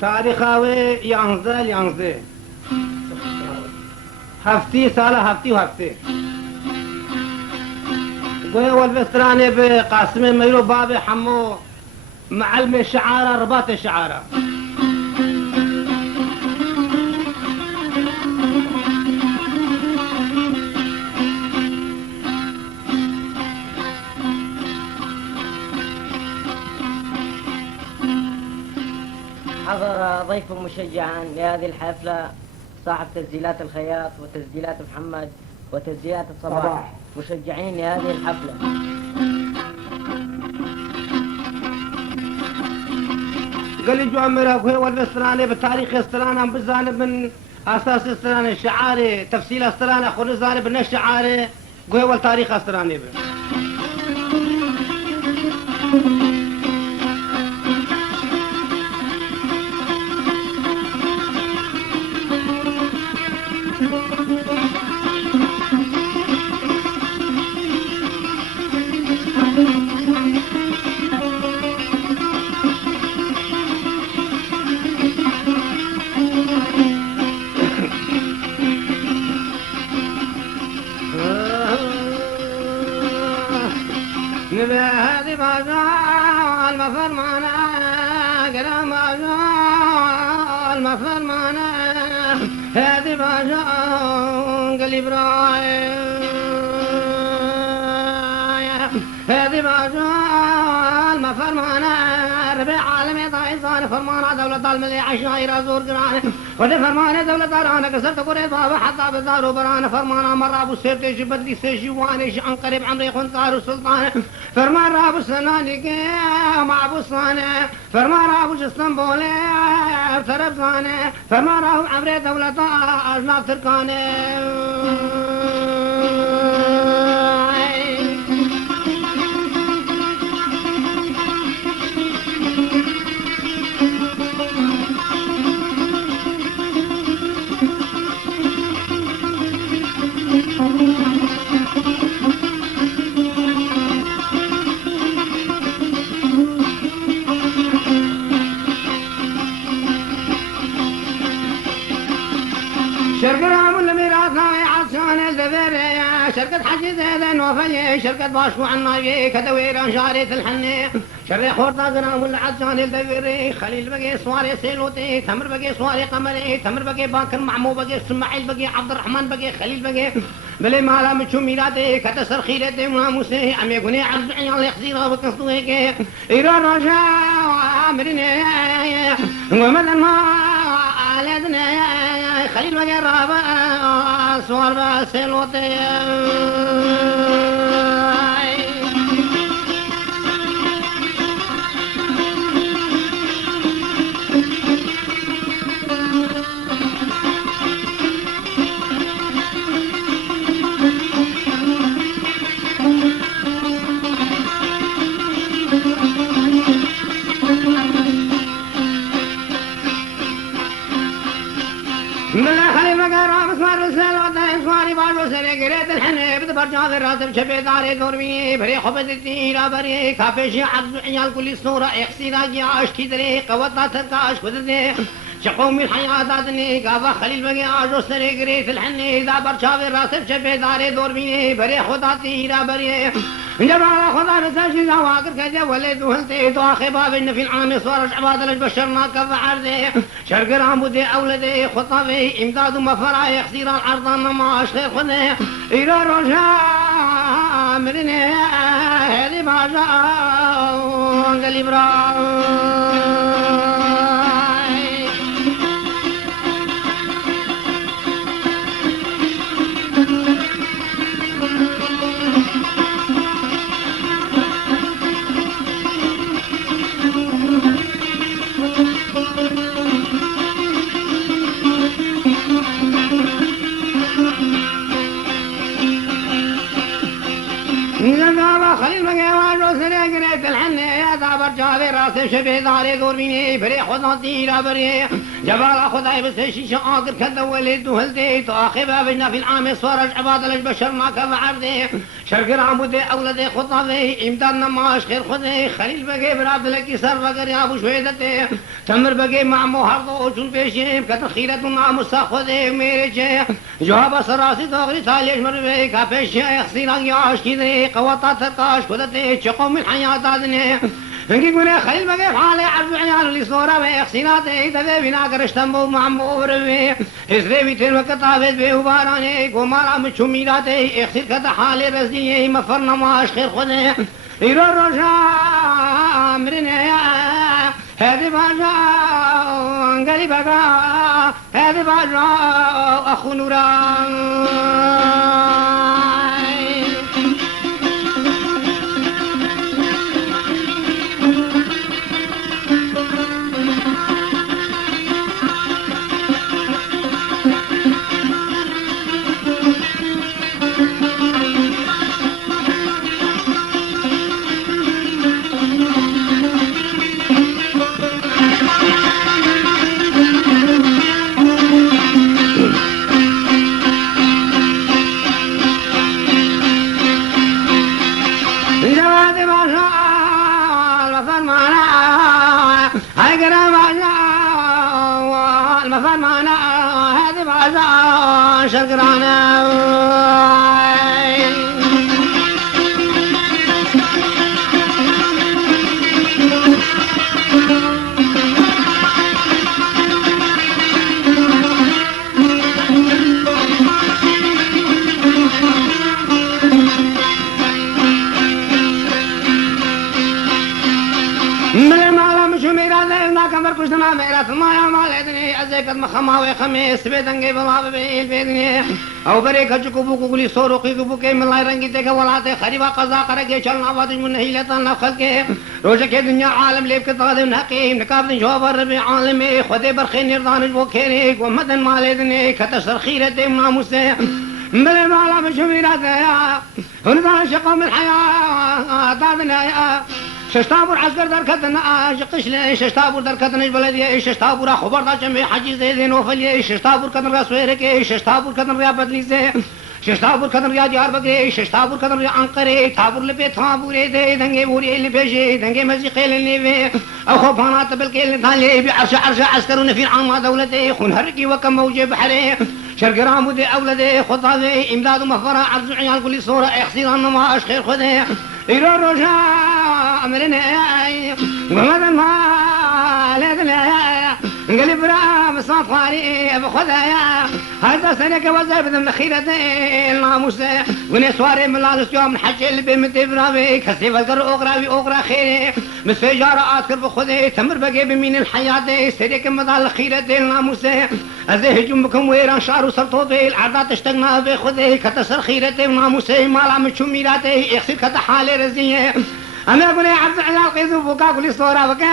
تاریخاوی 11 هفتی سال هفتی و هفتی قوي والبستراني بقاسم ميرو بابي حمو معلم الشعارة رباط الشعارة حضر ضيف مشجعا لهذه الحفلة صاحب تسجيلات الخياط وتسجيلات محمد وتسجيلات الصباح مشجعين لهذه الحفلة. قال لي جو عمرك هو والبستراني بتاريخ السلانة بالزانب من أساس السلانة الشعاري تفصيل السلانة خل الزانب من الشعاري قوي والتاريخ السلاني هذه بازار المفرمانة قرام بازار المفرمانة هذه بازار قلب رايح هذه بازار المفرمانة ربيع عالمي ضايصان فرمانة دولة الملي عشاير زور قرانة ودي فرمانة دولة دارانة قصرت قريت بابا حتى بزار وبرانة فرمانة مرة أبو سير تيجي بدري سيجي وانيش عن قريب عمري خنصار وسلطانة فرمان أبو السناني مع أبو صانة فرمان أبو اسطنبولي بسرب صانة فرمان أبو عمري دولة أجناب تركانة شركة رامل ميراث ناوي عطشان الزبيري شركة حجي زيدن وفلي شركة باشكو عناوي كدويران شارية الحني شركة خورطة رامل عطشان الزبيري خليل بقي صواري سيلوتي تمر بقي صواري قمري تمر بقي باكر معمو بقي اسماعيل بقي عبد الرحمن بقي خليل بقي بلي مالا مشو ميلادي كتسر خيلتي وناموسي عم يكوني عرض عيال يخزيرا بكسطويكي إيران رجاء عامريني ومدن ما عليدني خليل بقي رابع صور بسيلوتي قريت الحنيب برجاذ الراتب شبيت علي دورمي بري خبز الديرة بري كافيشي عبد عيال كل صورة احسي راجي عاش كدري قوطة تركاش كدري شقومي الحياة دادني قافا خليل بقي عاجو سري قريت الحني ذا برجاذ الراتب شبيت علي دورمي بري خدا ديرة بري جب على خدا نساشي زواقر كجا ولد وهلتي دواخي باب إن في العام صورش عباد البشر ما كف عرضي شرق رامودي أولدي خطابي إمداد مفرايح سيران عرضان ما أشخير خذي إلى رجاء مرني هذي باجاء قلب راي خليل بقي واجو سري قريت الحني يا ذا برجاذي راسم شبه داره دور بینی بری خدا دیرا بری جبال خدای بس شیشه آگر کده ولید و هلدی تو آخی بابجنا فی العام سوارج عباد البشر ما که وعرده شرقر عمود اولاد خدا وی امداد نماش خیر خدا خلیل بگی برابد لکی سر وگر یابو شویدته تمر بگی معمو هر دو چون پیشیم کتر خیرت و ناموسا خدا میره چه جواب سراسی داغری تالیش مروی که پیشه اخسیران یاش کیدری قواتا ترکاش کدته چقوم الحیات آدنه انکی گونه خلیل بگی فعالی عرض عیال لی صورا بی اخسیناتی دبی بنا کرشتن بو معمو بروی اسری بیتر وکتابت بی وبارانی گمارا مچو میراتی اخسیر کتا حالی رزدی مفر نماش خیر خوده ایرو روشا مرنه هذه باجا انگلی بگا هذه باجا اخو نوران شكرانا كشنا ميرات ما يعمل إذني أزيك المخماوي خميس بيدنجي بلاب بيل بيدني أو بريك هجكو بوكو قولي سوروقي بوكي من الله رنجي تيك ولاتي خريبا قضا قرقي چلنا وادج من نهيلة نفخلكي روشك دنيا عالم ليب كتغادم نحقيم نكاب جواب ربي عالمي خدي برخي نردانج بوكينيك ومدن مال إذني كتشر خيرتي مناموسي ملي مالا بشميراتي ونطان شقوم الحياة دادنا ششتابور عسكر دركتنا قشلي ششتابور دركتنا بلديه ششتابور خبر دا جمع حجي زيدين وفليه ششتابور كدن ريا سويرك ششتابور كدن ريا بدليزه ششتابور كدن ريا ديار بكري ششتابور كدن ريا انقري تابور لبي تابوري دي دنگي بوري اللي بيجي دنگي مزيقيل اللي بي او خبانات بالكيل ثاني بعرش عرش عسكرون في العام دولتي خن هركي وكم موجه بحري شرق رامودي اولادي خطابي امداد مفرا عرض عيال كل صوره اخسير ما اشخير خذي إيرو روجا أمرنا ومدن ما لدنا قلب رام صفاري بخذايا هذا سنك وزب ذم الخيرة الناموس ونسواري من لازم يوم حج اللي بمتبرابي كسيف القر أغرى بأغرى خيري مسفجارة أذكر بخذي تمر بقي بمين الحياة سريك مضى الخيرة الناموس هذا هجومكم ويران شعر وصرتو في العرضات تشتغنا بخذي كتسر خيرة الناموس ما لعم شميراتي يخسر كتحالي رزية أنا أقول يا عبد الله القيس وفوقا كل صورة وكا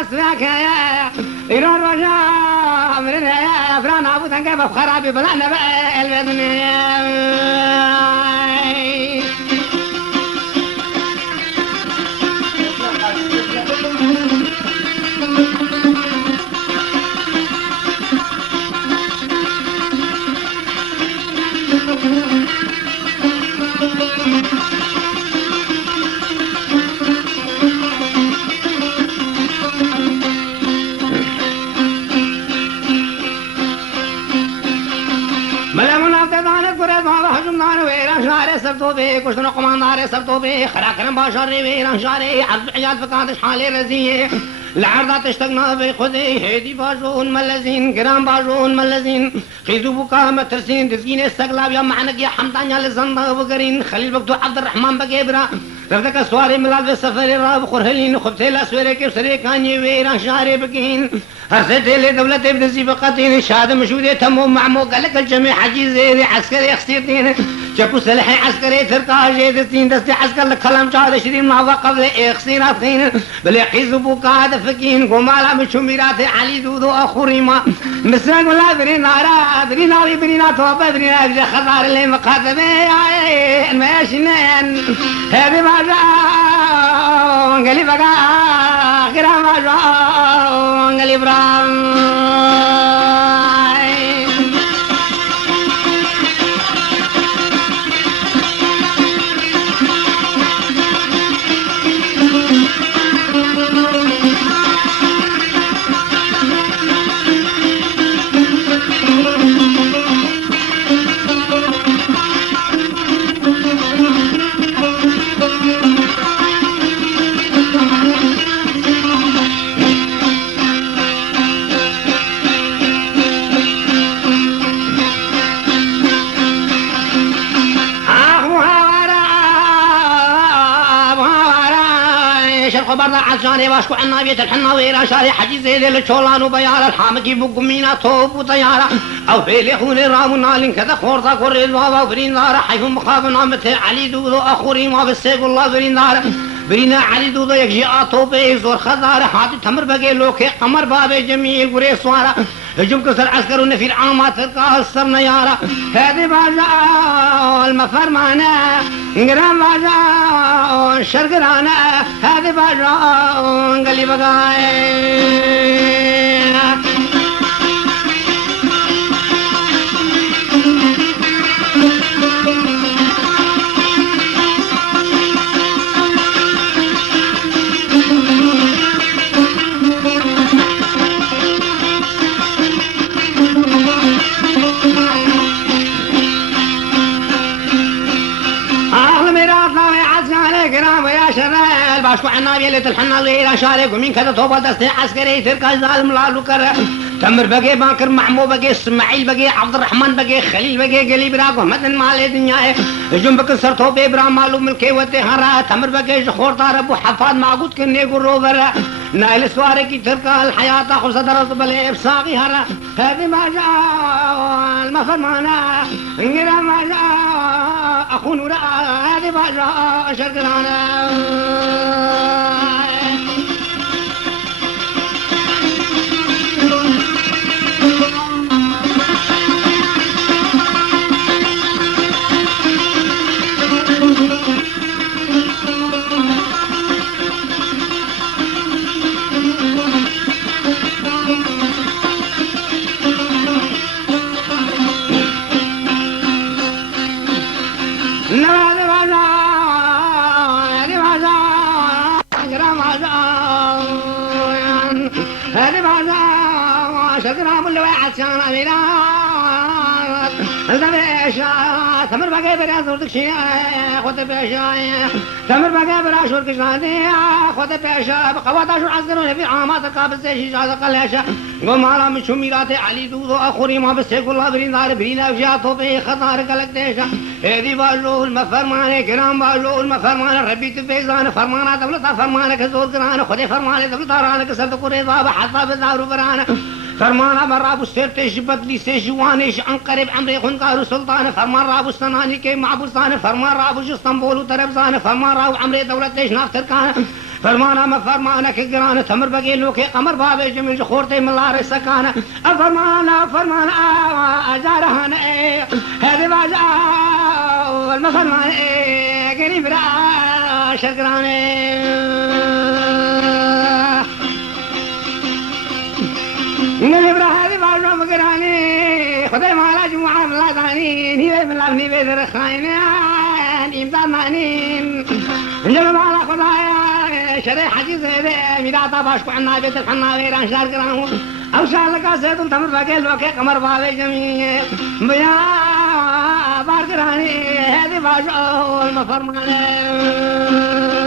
أسمعك يا إيران رجاء أمرنا يا فران أبو تنقى بخرابي بلعنا بقى البدنيا سبتو بي كشتن قماندار سبتو بي خراكرم باشر ويران شاري عرض عياد فكانتش حالي رزيه العرضات اشتقنا بخذي هيدي باجون ملزين جرام باجون ملزين خيزو بكا مترسين دزقين استقلاب يا معنك يا حمدان يا لزندا وقرين خليل بكتو عبد الرحمن بقيبرا رفدك سواري ملال بالسفر راب خرهلين خبتي لاسوريك وسري كاني ويران شاري بكين هرسيتي لدولتي بدزي بقاتين شهادة مشهودة تمو معمو قالك الجميع حجي زيري عسكري اختيرتين جابوا سلاحي عسكري تركاجي دستين دستي عسكر لك كلام جاد شديد ما وقف لي اخسيرات خين بلي حيزو بوكا دفكين قمالا مشميراتي علي دودو اخو ريما مسرق ولا برينا برينا برينا توبا برينا اجا خضار اللي مقاتبي ماشيين هذه ما قلي بقى غرام قلي برام برضه عزاني واشكو عنا بيت الحنا ويرا شاري حجي زي الشولان وبيار الحامك يبقوا مينا توب وطيارة او فيلي خوني رامونا لين كذا خورتا كوري البابا برين دارة حيهم مخافنا متى علي دودو اخوري ما بالسيف الله برين دارة برينا علي دودو يكجي آتوبي زور خزارة حاتي تمر بقي لوكي قمر بابي جميل قري صوارة هجوم كسر عسكر ونفير عامات تلقاه السرنا يارا هذه بازا المفرمانة قرام بازا شرقرانا هذه بازا قلي بقاي باشكو عنا بيلة الحنا غير شارك ومين كذا توبة دستي عسكري تركا ظالم لالو كره تمر بقي باكر محمو بقي اسماعيل بقي عبد الرحمن بقي خليل بقي قليب راقو مدن مالي دنيا جنبك سرتو بيبرا مالو ملكي ودي هرا تمر بقي جخور طار ابو حفاد معقود كني قرو برا نايل سواري كي تركا الحياة تاخو صدرت بلي بساقي هرا هذه ما جاء المفرمانا انقرا ما جاء اخو نورا هذه ما جاء شرقنا تمر بقى برا زورك شيء خد بيشا تمر بقى برا شورك شادي خد بيشا بقوات شو عسكرون في عامات قابل زي شجاع قلاشة قوم على من شميرات علي دودو أخوري ما بس يقول الله برين دار برين أفجاته في خطار قلق ديشة هذي بالو المفرمان كرام بالو المفرمان ربي تفيزان فرمانا دولة فرمانا كزور كران خد فرمان دولة رانا كسرت قرية بابا حتى بالدار برانا فرمان امر رابو سيرتش بدلي سيجوانش انقرب عمري خنقار سلطان فرمان رابو سناني كي معبوسان فرمان رابو اسطنبول وتربزان فرمان رابو عمري دولة ليش نافتر كان فرمان اما فرمانك قران تمر بقي لوكي قمر بابي جميل خورتي من لاري سكانه فرمان اجارهن هذه باجا المفرمان قريب را شكراني نبرا هذه بعض مقراني خدای مالا جمعه ملاتانی نیوه ملابنی بیدر خاینی امتانانی جمع مالا خدای شرع حجیز هده میراتا باشکو عنا بیت الحنا ویران شار کرانو او شالکا سیدن تمر بقیل وقی قمر بابی جمعی بیا بار کرانی هذه بعض المفرمانه